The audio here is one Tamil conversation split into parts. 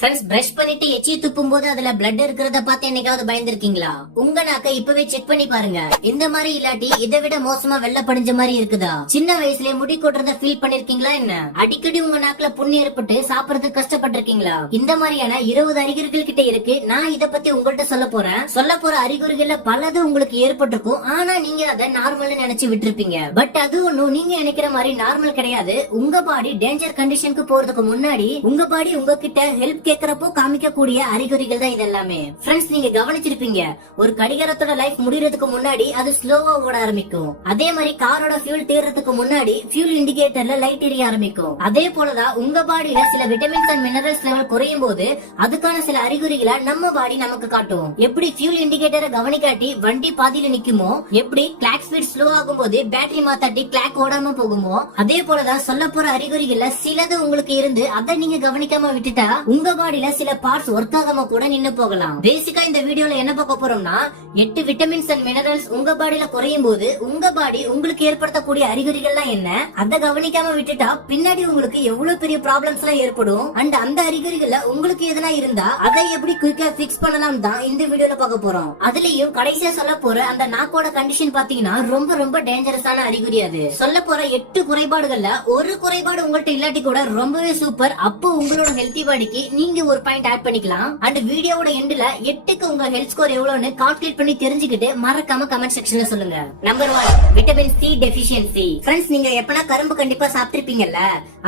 ஃப்ரெண்ட்ஸ், பிரஷ் பண்ணிட்டு எச்சி துப்பும் போது அதுல பிளட் இருக்கிறத பார்த்து என்னைக்காவது பயந்துருக்கீங்களா? உங்க நாக்க இப்பவே செக் பண்ணி பாருங்க. இந்த மாதிரி இல்லாட்டி இதை விட மோசமா வெள்ள படிஞ்ச மாதிரி இருக்குதா? சின்ன வயசுல முடி கொட்டுறத ஃபீல் பண்ணிருக்கீங்களா என்ன? அடிக்கடி உங்க நாக்குல புண்ணு ஏற்பட்டு சாப்பிடறதுக்கு கஷ்டப்பட்டிருக்கீங்களா? இந்த மாதிரியான 20 அறிகுறிகள் கிட்ட இருக்கு. நான் இத பத்தி உங்கள்கிட்ட சொல்ல போற அறிகுறிகள்ல பலது உங்களுக்கு ஏற்பட்டிருக்கும். ஆனா நீங்க அதை நார்மல் நினைச்சு விட்டுருப்பீங்க. பட் அது ஒண்ணும் நீங்க நினைக்கிற மாதிரி நார்மல் கிடையாது. உங்க பாடி டேஞ்சர் கண்டிஷனுக்கு போறதுக்கு முன்னாடி உங்க பாடி உங்ககிட்ட ஹெல்ப் கேக்குறப்போ காமிக்கக்கூடிய அறிகுறிகள் தான் இதெல்லாமே. ஃப்ரெண்ட்ஸ், நீங்க கவனிச்சிருப்பீங்க, ஒரு கடிகாரத்தோட லைஃப் முடியறதுக்கு முன்னாடி அது ஸ்லோவா ஓட ஆரம்பிக்கும். அதே மாதிரி காரோட ஃபியூல் தீர்றதுக்கு முன்னாடி ஃபியூல் இண்டிகேட்டர்ல லைட் எரிய ஆரம்பிக்கும். அதே போலதான் உங்க பாடியில சில விட்டமின்ஸ் அண்ட் மினரல்ஸ் லெவல் குறையும் போது அதுக்கான சில அறிகுறிகளை நம்ம பாடி நமக்கு காட்டும். எப்படி ஃபியூல் இண்டிகேட்டரை கவனிக்காட்டி வண்டி பாதியில நிக்குமோ, எப்படி கிளாக் ஸ்பீட் ஸ்லோ ஆகும் போது பேட்டரி மாத்தாட்டி கிளாக் ஓடாம போகுமோ, அதே போலதான் சொல்ல போற அறிகுறிகள்ல சிலது உங்களுக்கு இருந்து அதை நீங்க கவனிக்காம விட்டுட்டா உங்க பாடியில சில பார்ட்ஸ் ஒர்க் ஆகாம கூட நின்னு போகலாம். பேசிக்கா இந்த வீடியோல என்ன பார்க்க போறோம்னா, 8 விட்டமின்ஸ் அண்ட் மினரல்ஸ் உங்க பாடியில குறையும் போது உங்க பாடி உங்களுக்கு ஏற்படுத்தக்கூடிய அறிகுறிகள்லாம் என்ன, அதை கவனிக்காம விட்டுட்டா பின்னாடி உங்களுக்கு எவ்வளவு பெரிய ப்ராப்ளம்ஸ் எல்லாம் ஏற்படும், அண்ட் அந்த அறிகுறிகள்ல உங்களுக்கு எதனா இருந்தா அதை எப்படி குயிக்கா பிக்ஸ் பண்ணலாம் தான் இந்த வீடியோல பார்க்க போறோம். அதுலயும் கடைசியா சொல்ல போற அந்த நாக்கோட கண்டிஷன் பாத்தீங்கன்னா ரொம்ப ரொம்ப டேஞ்சரஸான அறிகுறி. அது சொல்ல போற 8 குறைபாடுகள்ல ஒரு குறைபாடு உங்கள்ட்ட இல்லாட்டி கூட ரொம்பவே சூப்பர். அப்போ உங்களோட ஹெல்த்தி பாடிக்கு நீங்க ஒரு பாயிண்ட் ஆட் பண்ணிக்கலாம். அண்ட் வீடியோவோட எண்ட்ல 8க்கு உங்க ஹெல்த் ஸ்கோர் எவ்வளவுன்னு கால்குலேட் பண்ணி தெரிஞ்சுக்கிட்டு மறக்காம கமெண்ட் செக்ஷன்ல சொல்லுங்க. Number 1, vitamin C deficiency. Friends, நீங்க எப்பனா கரும்பு கண்டிப்பா சாப்பிட்டிருப்பீங்கல்ல.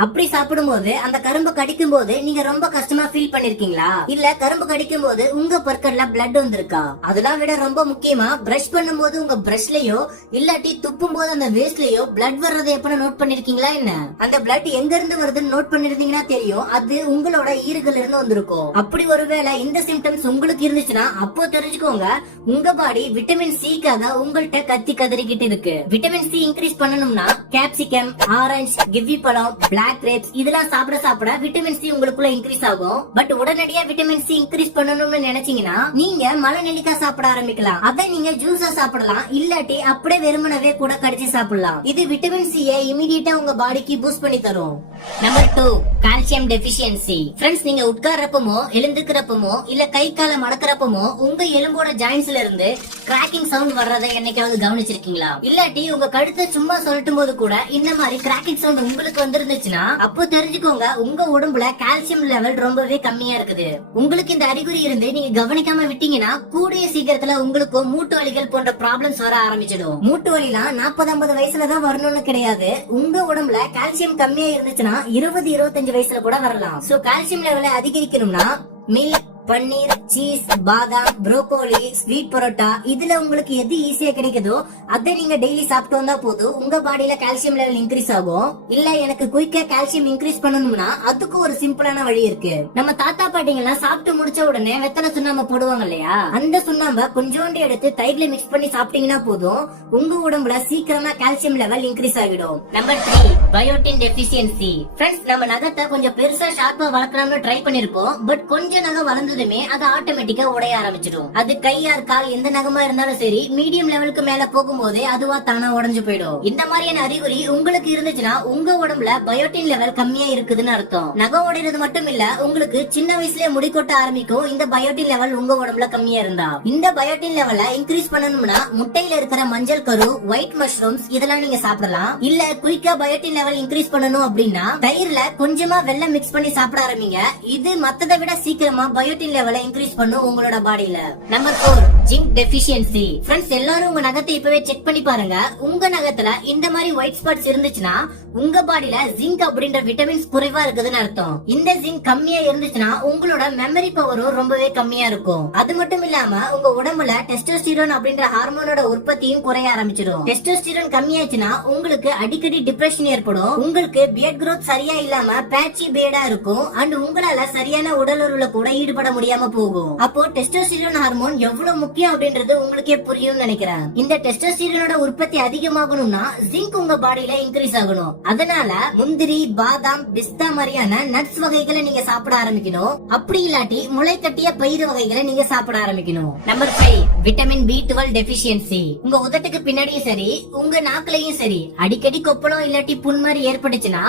அப்படி சாப்பிடும் போது அந்த கரும்பு கடிக்கும் போது நீங்க ரொம்ப கஷ்டமா ஃபீல் பண்ணிருக்கீங்களா? இல்ல கரும்பு கடிக்கும் போது உங்க பற்கள்ல பிளட் வந்திருக்கா? அதெல்லாம் விட ரொம்ப முக்கியமா பிரஷ் பண்ணும் போது உங்க பிரஷ்லயோ இல்லாட்டி துப்பும் போது அந்த வேஸ்ட்லயோ பிளட் வர்றதை எப்பனா நோட் பண்ணிருக்கீங்களா என்ன? அந்த பிளட் எங்க இருந்து வருதுன்னு நோட் பண்ணிருந்தீங்கன்னா தெரியும், அது உங்களோட ஈறுகள் இருந்து வந்திருக்கும். அப்படி ஒருவேளை இந்த சிம்டம்ஸ் உங்களுக்கு இருந்துச்சுன்னா அப்போ தெரிஞ்சுக்கோங்க, உங்க பாடி விட்டமின் சிக்காக உங்கள்கிட்ட கத்தி கதறிக்கிட்டு இருக்கு. விட்டமின் சி இன்க்ரீஸ் பண்ணணும்னா கேப்சிகம், ஆரஞ்சு, கிவி பழம், பிளாக் கிரேப்ஸ் இதெல்லாம் சாப்பிட விட்டமின் சி உங்களுக்குள்ள இன்க்ரீஸ் ஆகும். பட் உடனடியா விட்டமின் சி இன்க்ரீஸ் பண்ணணும்னு நினைச்சீங்கன்னா நீங்க மலை நெல்லிக்காய் சாப்பிட ஆரம்பிக்கலாம். அதை நீங்க ஜூஸா சாப்பிடலாம், இல்லாட்டி அப்படியே வெறுமனவே கூட கடிச்சு சாப்பிடலாம். இது விட்டமின் சி இமிடியேட்டா உங்க பாடிக்கு பூஸ்ட் பண்ணி தரும். Number 2, calcium deficiency. ஃப்ரெண்ட்ஸ், நீங்க உட்கார்றப்பமோ எழுந்துக்கிறப்பமோ இல்ல கை கால மடக்கிறப்பமோ உங்க எலும்போட ஜாயின்ஸ்ல இருந்து கிராக்கிங் சவுண்ட் வர்றதை என்னைக்காவது கவனிச்சிருக்கீங்களா? இல்லாட்டி உங்க கழுத்தை சும்மா சொல்லட்டும் போது கூட இந்த மாதிரி கிராக்கிங் சவுண்ட் உங்களுக்கு வந்துருந்துச்சுன்னா அப்போ தெரிஞ்சுக்கோங்க, உங்க உடம்புல கால்சியம் லெவல் ரொம்பவே கம்மியா இருக்குது. உங்களுக்கு இந்த அறிகுறி இருந்து நீங்க கவனிக்காம விட்டீங்கன்னா கூடிய சீக்கிரத்துல உங்களுக்கு மூட்டு வலிகள் போன்ற ப்ராப்ளம்ஸ் வர ஆரம்பிச்சிடும். மூட்டு வலிலாம் 40-50 வயசுலதான் வரணும்னு கிடையாது. உங்க உடம்புல கால்சியம் கம்மியா இருந்துச்சுன்னா 20-25 வயசுல கூட வரலாம். சோ கால்சியம் லெவலை அதிகரிக்கணும்னா மில்க், பன்னீர், சீஸ், பாதாம், புரோக்கோலி, ஸ்வீட் பரோட்டா இதுல உங்களுக்கு எது ஈஸியா கிடைக்குதோ அதை நீங்க டெய்லி சாப்பிட்டு வந்தா போதும், உங்க பாடியில கால்சியம் லெவல் இன்க்ரீஸ் ஆகும். இல்ல எனக்கு குயிக்கா கால்சியம் இன்க்ரீஸ் பண்ணணும்னா அதுக்கு ஒரு சிம்பிளான வழி இருக்கு. நம்ம தாத்தா பாட்டிங்கெல்லாம் சாப்பிட்டு முடிச்ச உடனே வெத்தலை சுண்ணாம்பு போடுவாங்க இல்லையா? அந்த சுண்ணாம்ப கொஞ்சோண்டு எடுத்து தயிர்ல மிக்ஸ் பண்ணி சாப்பிட்டீங்கன்னா போதும், உங்க உடம்புல சீக்கிரமா கால்சியம் லெவல் இன்க்ரீஸ் ஆகிடும். Number 3, biotin deficiency. ஃப்ரெண்ட்ஸ், நம்ம நகத்தை கொஞ்சம் பெருசா ஷார்ப்பா வளர்க்கலாம்னு ட்ரை பண்ணிருப்போம். பட் கொஞ்ச நகை வளர்ந்து அது ஆட்டோமேட்டிக்கா உடைய ஆரம்பிச்சிடும். அது கையார் கால் எந்த நகமா இருந்தாலும் சரி, மீடியம் லெவலுக்கு மேல போகும்போது அதுவா தானா உடஞ்சு போயிடும். இந்த மாதிரியான அறிகுறி உங்களுக்கு இருந்துச்சுன்னா உங்க உடம்புல பயோட்டின் லெவல் கம்மியா இருக்குதுன்னு அர்த்தம். நகம் உடைறது மட்டும் இல்ல, உங்களுக்கு சின்ன வயசுலயே முடி கொட்ட ஆரம்பிக்கும் இந்த பயோட்டின் லெவல் உங்க உடம்புல கம்மியா இருந்தா. இந்த பயோட்டின் லெவலை இன்க்ரீஸ் பண்ணணும்னா முட்டையில இருக்கிற மஞ்சள் கரு, ஒயிட் மஷ்ரூம்ஸ் இதெல்லாம் நீங்க சாப்பிடலாம். இல்ல குயிக்கா பயோட்டின் லெவல் இன்க்ரீஸ் பண்ணணும் அப்படின்னா தயிர்ல கொஞ்சமா வெல்லம் மிக்ஸ் பண்ணி சாப்பிட ஆரம்பிங்க. இது மத்ததை விட சீக்கிரமா பயோட்டின் லெவலை இன்க்ரீஸ் பண்ணும் உங்களோட பாடியில. Number 4, zinc deficiency. ஃப்ரெண்ட்ஸ், எல்லாரும் உங்க நகத்தை இப்பவே செக் பண்ணி பாருங்க. உங்க நகத்துல இந்த மாதிரி ஒயிட் ஸ்பாட்ஸ் இருந்துச்சுன்னா உங்க பாடியில ஜிங்க் அப்படின்ற விட்டமின்ஸ் குறைவா இருக்குதுன்னு அர்த்தம். இந்த ஜிங்க் கம்மியா இருந்துச்சுன்னா உங்களோட மெமரி பவரும் ரொம்பவே கம்மியா இருக்கும். அது மட்டும் இல்லாம உங்க உடம்புல டெஸ்டோஸ்டிரோன் அப்படின்ற ஹார்மோனோட உற்பத்தியும் குறைய ஆரம்பிச்சிடும். டெஸ்டோஸ்டிரோன் கம்மியாச்சுன்னா உங்களுக்கு அடிக்கடி டிப்ரெஷன் ஏற்படும். உங்களுக்கு பியர்ட் growth சரியா இல்லாம பேட்சி பியர்டா இருக்கும். அண்ட் உங்களால சரியான உடலுறவுல கூட ஈடுபட முடியாம போகும். அப்போ டெஸ்டோஸ்டிரோன் ஹார்மோன் எவ்வளவு முக்கியம் அப்படின்றது உங்களுக்கே புரியும் நினைக்கிறேன். இந்த டெஸ்டோஸ்டிரோனோட உற்பத்தி அதிகமாகணும்னா ஜிங்க் உங்க பாடியில இன்க்ரீஸ் ஆகணும். அதனால முந்திரி, பாதாம், பிஸ்தா மாதிரியான நட்ஸ் வகைகளை நீங்க சாப்பிட ஆரம்பிக்கணும். அப்படி இல்லாட்டி முளை கட்டிய பயிறு வகைகளை நீங்க சாப்பிட ஆரம்பிக்கணும். Number 5, vitamin B12 deficiency. உங்க உதட்டுக்கு பின்னாடியும் சரி உங்க நாக்குலயும் சரி அடிக்கடி கொப்பளம் இல்லாட்டி புண் மாதிரி ஏற்பட்டுச்சுன்னா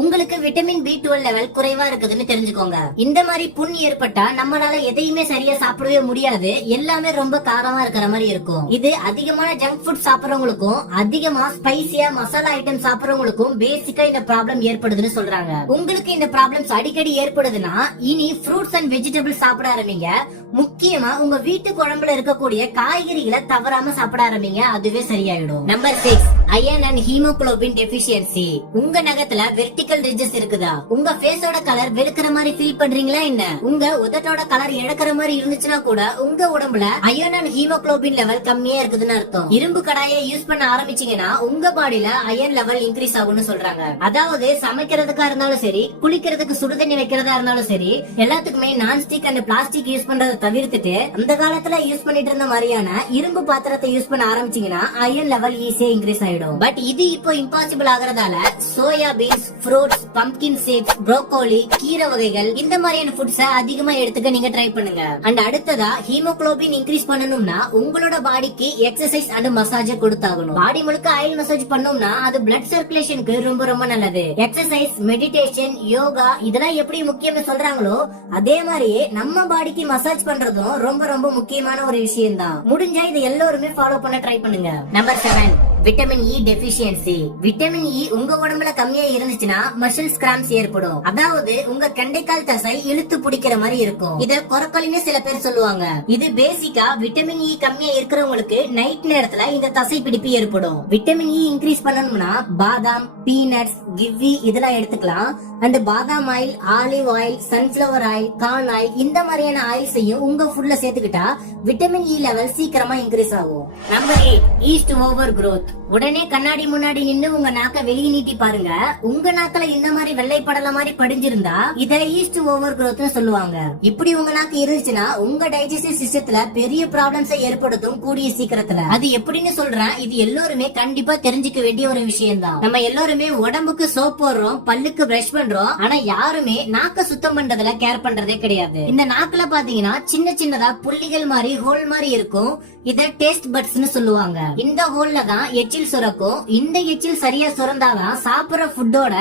உங்களுக்கு விட்டமின் B12 லெவல் குறைவா இருக்குதுன்னு தெரிஞ்சுக்கோங்க. இந்த மாதிரி புண் ஏற்பட்டா நம்மளால எதையுமே சரியா சாப்பிடவே முடியாது, எல்லாமே ரொம்ப காரமா இருக்கிற மாதிரி இருக்கும். இது அதிகமான ஜங்க் ஃபுட் சாப்பிடுறவங்களுக்கும் அதிகமா ஸ்பைசியா மசாலா ஐட்டம் சாப்பிடுறவங்களுக்கும் பேசிக்கா இந்த ப்ராப்ளம் ஏற்படுதுன்னு சொல்றாங்க. உங்களுக்கு இந்த ப்ராப்ளம்ஸ் அடிக்கடி ஏற்படுதுன்னா இனி ஃப்ரூட்ஸ் அண்ட் வெஜிடபிள்ஸ் சாப்பிட ஆரம்பிங்க. முக்கியமா உங்க வீட்டு குழம்புல இருக்கக்கூடிய காய்கறிகளை தவறாம சாப்பிட ஆரம்பிங்க, அதுவே சரியாயிடும். Number 6, iron and haemoglobin deficiency. உங்க நகத்துல வெர்டிகல் ரிட்ஜஸ் இருக்குதா? உங்க ஃபேஸோட கலர் வெளுக்கிற மாதிரி ஃபீல் பண்றீங்களா என்ன? உங்க உதட்டோட கலர் இழக்கிற மாதிரி இருந்துச்சுன்னா கூட உங்க உடம்புல அயர்ன் அண்ட் ஹீமோகுளோபின் லெவல் கம்மியா இருக்குதுன்னு அர்த்தம். இரும்பு கடாயை யூஸ் பண்ண ஆரம்பிச்சீங்கன்னா உங்க பாடியில அயர்ன் லெவல் இன்க்ரீஸ் ஆகும்னு சொல்றாங்க. அதாவது சமைக்கிறதுக்கா இருந்தாலும் சரி, குளிக்கிறதுக்கு சுடுதண்ணி வைக்கிறதா இருந்தாலும் சரி, எல்லாத்துக்குமே நான்ஸ்டிக் அண்ட் பிளாஸ்டிக் யூஸ் பண்றதை தவிர்த்துட்டு அந்த காலத்துல யூஸ் பண்ணிட்டு இருந்த மாதிரியான இரும்பு பாத்திரத்தை யூஸ் பண்ண ஆரம்பிச்சீங்கன்னா அயர்ன் லெவல் ஈஸியா இன்க்ரீஸ் ஆயிடும். பட் இது இப்போ இம்பாசிபிள் ஆகிறதால soya beans, fruits, pumpkin seeds, broccoli, கீரை வகைகள் இந்த மாதிரியான ஃபுட்ஸ் அதிகமா எடுத்துக்க நீங்க ட்ரை பண்ணுங்க. அண்ட் அடுத்ததா ஹீமோகுளோபின் இன்க்ரீஸ் பண்ணணும்னா உங்களோட பாடிக்கு எக்ஸசைஸ் அண்ட் மசாஜ் கொடுத்தாகணும். பாடி முழுக்க ஆயில் மசாஜ் பண்ணோம்னா அது பிளட் சர்க்குலேஷனுக்கு ரொம்ப ரொம்ப நல்லது. எக்ஸசைஸ், மெடிடேஷன், யோகா இதெல்லாம் எப்படி முக்கியம்னு சொல்றாங்களோ அதே மாதிரியே நம்ம பாடிக்கு மசாஜ் பண்றதும் ரொம்ப ரொம்ப முக்கியமான ஒரு விஷயம் தான். முடிஞ்சா இது எல்லாருமே ஃபாலோ பண்ண ட்ரை பண்ணுங்க. Number 7, vitamin E deficiency. Vitamin E உங்க உடம்புல கம்மியா இருந்துச்சுன்னா மசில்ஸ் கிராம்ஸ் ஏற்படும். அதாவது உங்க கண்டைக்கால் தசை இழுத்து பிடிக்கிற மாதிரி இருக்கும். இத கொரக்கொலின்னு சில பேர் சொல்லுவாங்க. இது பேசிக்கா விட்டமின் இ கம்மியா இருக்கிறவங்களுக்கு நைட் நேரத்துல இந்த தசை பிடிப்பு ஏற்படும். விட்டமின் இ இன்க்ரீஸ் பண்ணணும்னா பாதாம், பீனட்ஸ், கிவி இதெல்லாம் எடுத்துக்கலாம். அந்த பாதாம் oil, olive oil, sunflower oil, corn oil இந்த மாதிரியான ஆயில்ஸையும் உங்க ஃபுட்ல சேர்த்துக்கிட்டா விட்டமின் இ லெவல் சீக்கிரமா இன்க்ரீஸ் ஆகும். Number 8, yeast over growth. உடனே கண்ணாடி முன்னாடி நின்னு உங்க நாக்க வெளியே நீட்டி பாருங்க. உங்க நாக்குல இந்த மாதிரி வெள்ளை படல மாதிரி படிஞ்சிருந்தா இத ஈஸ்ட் ஓவர் growth சொல்லுவாங்க. இப்படி உங்க நாக்கு இருந்துச்சுன்னா உங்க டைஜஸ்டிவ் சிஸ்டத்துல பெரிய ப்ராப்ளம்ஸ் ஏற்படுத்தும் கூடிய சீக்கிரத்துல. அது எப்படின்னு சொல்றேன், இது எல்லாருமே கண்டிப்பா தெரிஞ்சுக்க வேண்டிய ஒரு விஷயம் தான். நம்ம எல்லாருமே உடம்புக்கு சோப் போடுறோம், பல்லுக்கு பிரஷ் பண்றோம், ஆனா யாருமே நாக்க சுத்தம் பண்றதுல கேர் பண்றதே கிடையாது. இந்த நாக்குல பாத்தீங்கன்னா சின்ன சின்னதா புள்ளிகள் மாதிரி ஹோல் மாதிரி இருக்கும். இத டேஸ்ட் பட்ஸ்னு சொல்லுவாங்க. இந்த ஹோல்ல தான் எச்சில் சுரக்கும். இந்த எச்சில் சரியா சுரந்தாதான் சாப்பிடுற ஃபுட்டோட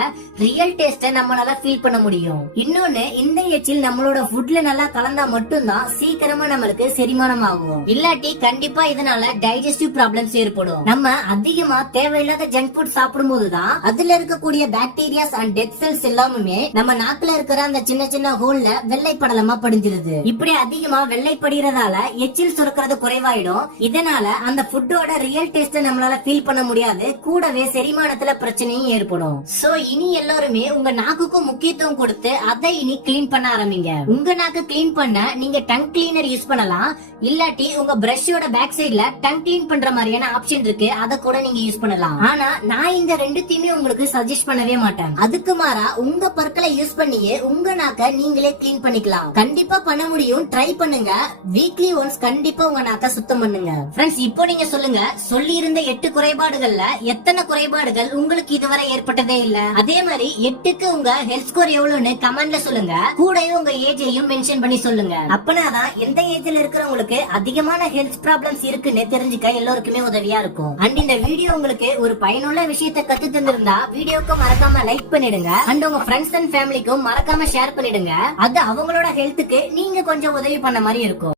ரியல் டேஸ்ட நம்மளால ஃபீல் பண்ண முடியும். இன்னொன்னு, இந்த எச்சில் நம்மளோட ஃபுட்ல நல்லா கலந்தா மட்டும்தான் சீக்கிரமா நம்மளுக்கு செரிமானம் ஆகும். இல்லாட்டி கண்டிப்பா இதனால டைஜஸ்டிவ் ப்ராப்ளம்ஸ் ஏற்படும். நம்ம அதிகமா தேவையில்லாத ஜங்க் ஃபுட் சாப்பிடும் போதுதான் அதுல இருக்கக்கூடிய பாக்டீரியாஸ் அண்ட் டெத் செல்ஸ் எல்லாமே நம்ம நாக்குல இருக்கிற அந்த சின்ன சின்ன ஹோல்ல வெள்ளை படலமா படிஞ்சிருது. இப்படி அதிகமா வெள்ளை படிகிறதால எச்சில் சுரக்கிறது குறைவாயிடும். இதனால அந்த ஃபுட்டோட ரியல் டேஸ்ட் நம்மளால ஃபீல் பண்ண முடியாது, கூடவே செரிமானத்துல பிரச்சனையும் ஏற்படும். சோ இனி எல்லாருமே உங்க நாக்குக்கும் முக்கியத்துவம் கொடுத்து அதை இனி கிளீன் பண்ண ஆரம்பிங்க. உங்க நாக்கு கிளீன் பண்ண நீங்க டங் கிளீனர் யூஸ் பண்ணலாம். இல்லாட்டி உங்க பிரஷோட பேக் சைடுல டங் கிளீன் பண்ற மாதிரியான ஆப்ஷன் இருக்கு, அத கூட நீங்க யூஸ் பண்ணலாம். ஆனா நான் இந்த ரெண்டுத்தையுமே உங்களுக்கு சஜஸ்ட் பண்ணவே மாட்டேன். அதுக்கு மாறா உங்க பற்களை யூஸ் பண்ணியே உங்க நாக்க நீங்களே கிளீன் பண்ணிக்கலாம். கண்டிப்பா பண்ண முடியும், ட்ரை பண்ணுங்க. வீக்லி ஒன்ஸ் கண்டிப்பா உங்க நாக்க சுத்தம் பண்ணுங்க. ஃப்ரெண்ட்ஸ், இப்போ நீங்க சொல்லுங்க, சொல்லி இருந்த 8 குறைபாடுகள்ல எத்தனை குறைபாடுகள் உங்களுக்கு இதுவரை ஏற்பட்டதே இல்ல? அதே மாதிரி 8க்கு உங்க ஹெல்த் ஸ்கோர் எவ்வளவுன்னு கமெண்ட்ல சொல்லுங்க. கூடவே உங்க ஏஜையும் மென்ஷன் பண்ணி சொல்லுங்க. அப்பனாதான் எந்த ஏஜ்ல இருக்கிறவங்களுக்கு அதிகமான ஹெல்த் ப்ராப்ளம்ஸ் இருக்குன்னு தெரிஞ்சுக்க எல்லாருக்குமே உதவியா இருக்கும். அண்ட் இந்த வீடியோ உங்களுக்கு ஒரு பயனுள்ள விஷயத்தை கத்து தந்திருந்தா வீடியோக்கு மறக்காம லைக் பண்ணிடுங்க. அண்ட் உங்க ஃப்ரெண்ட்ஸ் அண்ட் ஃபேமிலிக்கும் மறக்காம ஷேர் பண்ணிடுங்க. அது அவங்களோட ஹெல்த்துக்கு நீங்க கொஞ்சம் உதவி பண்ண மாதிரி இருக்கும்.